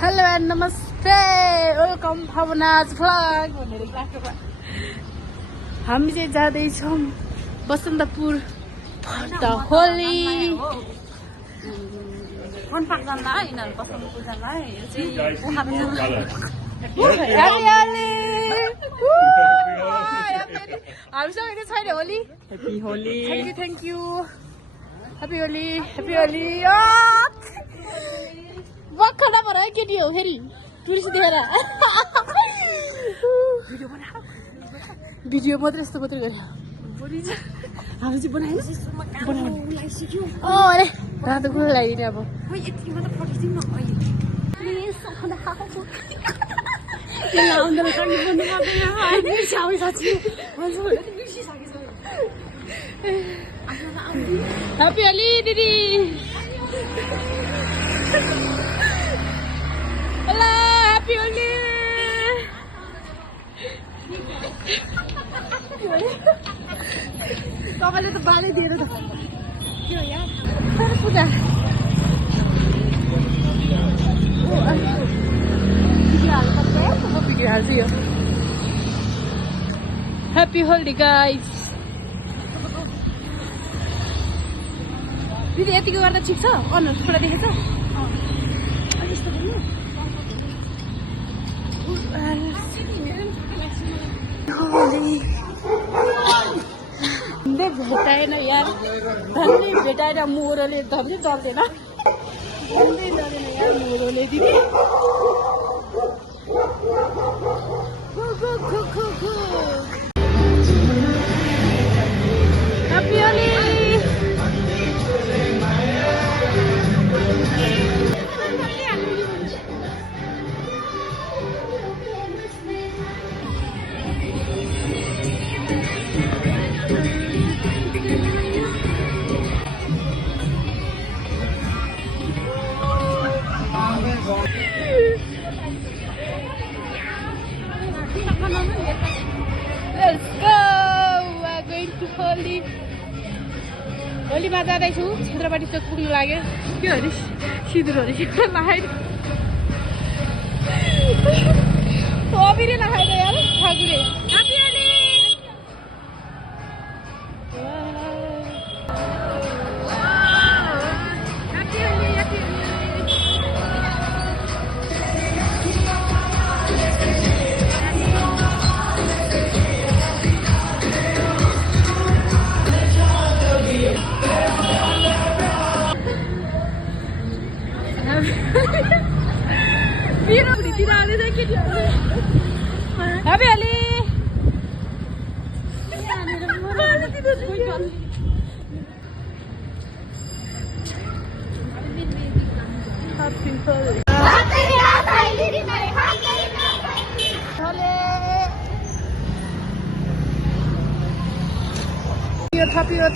Hello and नमस्ते welcome भावनाज vlog भनेर राखेको हामी चाहिँ जाँदैछौँ बसन्तपुर द होली कन्फर्म जान्न यिनीहरू बसन्तपुर जान्न यो चाहिँ हामीसँग चाहिँ छैन Holi happy Holi thank you happy Holi भर्खर नभएर केटी हो फेरि टुरिस्ट देखेर भिडियो मात्रै यस्तो मात्रै गरेर हामी चाहिँ बनाएन अरे रातो फुल लाग्यो नि अब ह्याप्पी होली दिदी हेलो ह्याप्पी होली तपाईँले त बालै दिएर त के हो यार पूजा भिडियो हाल्छु यो ह्याप्पी होली गाइस दिदी यतिको गर्दा ठिक छ अनुहार पुरा देखेछ भेटाएन यार धन्दै भेटाएन मोरोले धन्दै डल्दैन धन्दै डल्दैन यार मोरोले दिदी happy Holi Let's go! We're going to Holy. होलीमा जाँदैछु क्षेत्रपाटी चोक पुग्नु लाग्यो के हो सिँदुरहरू सिधै लगाएर अबिरै लगाएर यार Thakure happy Holi Happy Holi! Happy Holi!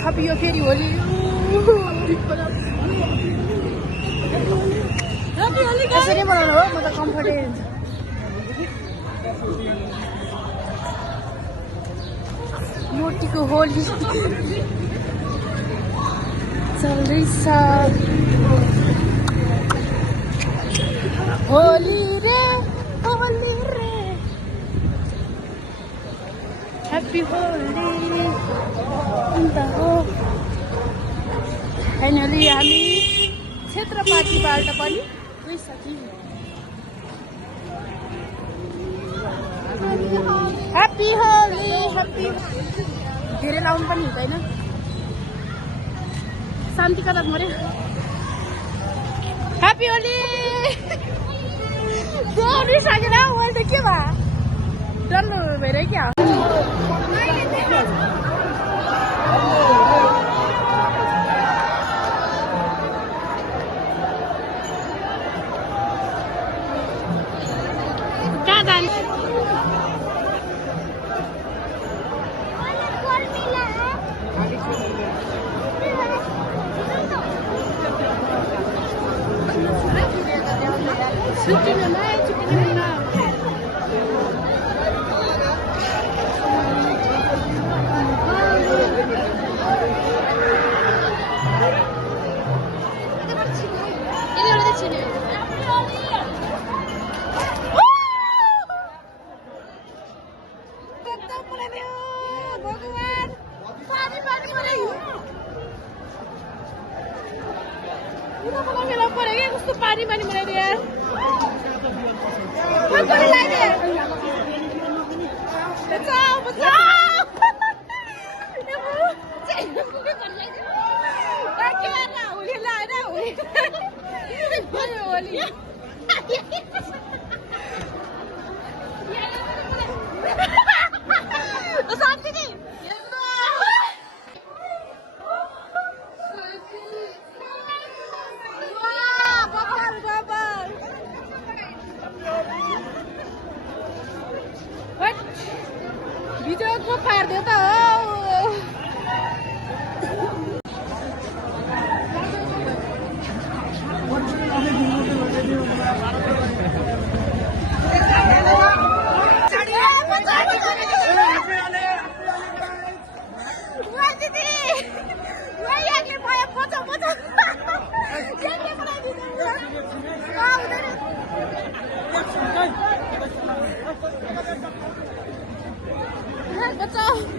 थपियो फेरि होली यसरी बनाउनु हो म त कम्फर्टेबल हुन्छ मोटीको होली चल्दैछ होली रे ह्याप्पी होली अन्त हो फाइनली हामी क्षेत्रपाटीबाट पनि गइसक्यौँ ह्याप्पी होली ह्याप्पी धेरै लाउनु पनि हुँदैन शान्ति कता मर्यो ह्याप्पी होली सक्यो मैले त के भयो डल्लो भएर क्या कहाँ जाने भिडियो को पार्दियो त हो बचाओ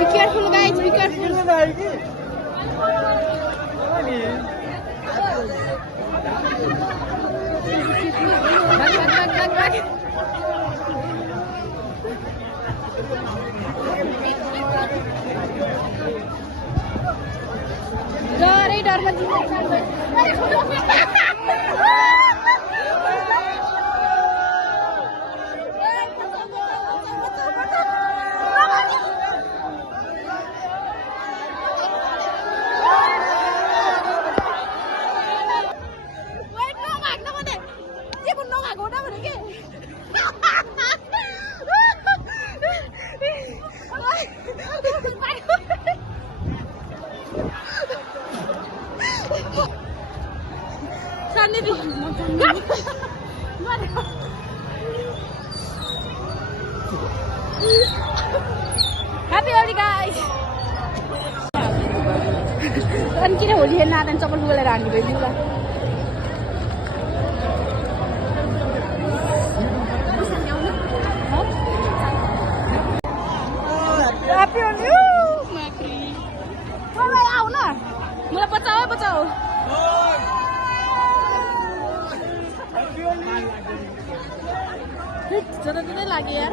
Be careful, guys. Be careful. डर मत Happy Holi, guys! Kan kira Holi hen na dan chapal bula rani bhai bula. Happy Holi! Makri. Mulai au na. Mulai bachao bachao. Jangan ini lagi ya.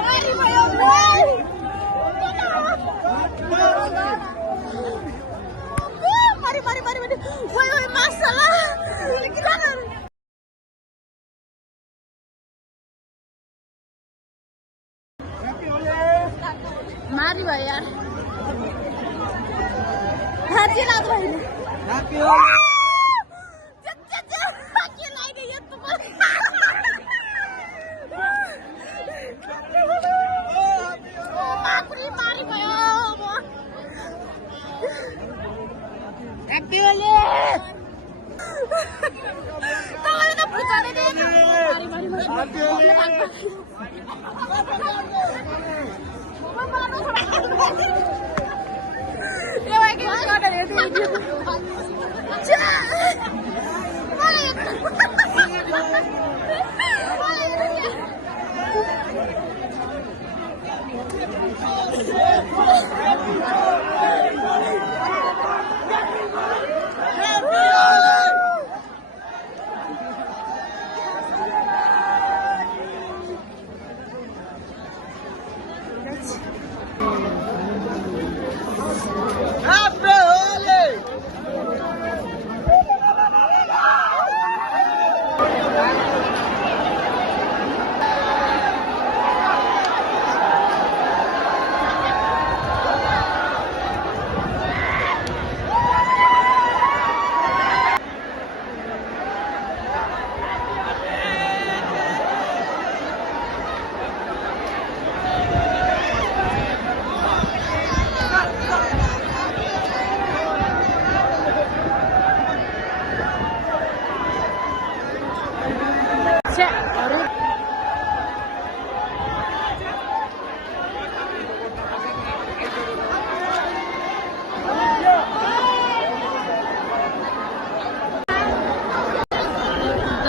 Mari Bayo, mari. Woi, masalah. Mari Bayo. Haji lah tuh ini. Happy Holi. Happy Holi. Tahu ada pucat ini. Happy Holi. Ya, lagi ada itu.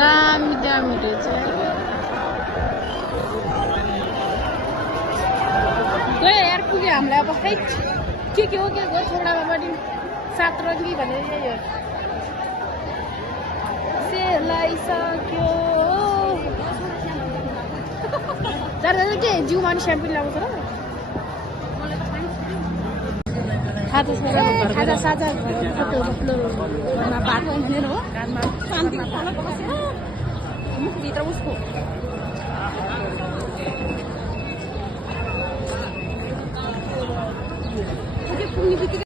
दामी दामी रहेछ गयो यार पुग्यो हामीलाई अब खै के हो छोडामा पनि 7 रङ्गी भनेर यही हो सेलाइसक्यो जाँदा के जिउमा पनि स्याम्पू लगाउँछ र खाजा साजा बाटो भनेर हो कानमा शान्ति खाना बसेर मुखभित्र उसको पुग्ने बित्तिकै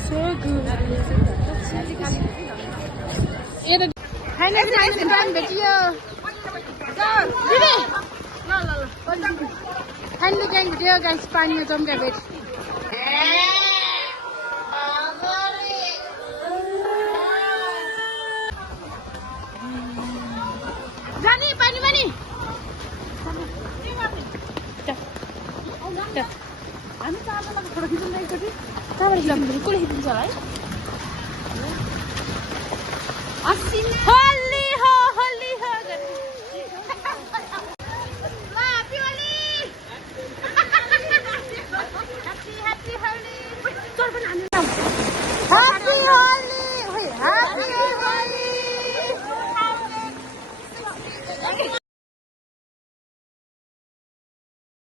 so good. Finally, time भेटियो दिदी फाइनली ग्याङ भेटियो गाइस पानीमा जम्का भेट जाने पानी पानी हामी त आजलाई फोटो खिच्न एकचोटि कहाँबाट खिच्नु कसले खिचिन्छ होला है होली हो Happy Holi!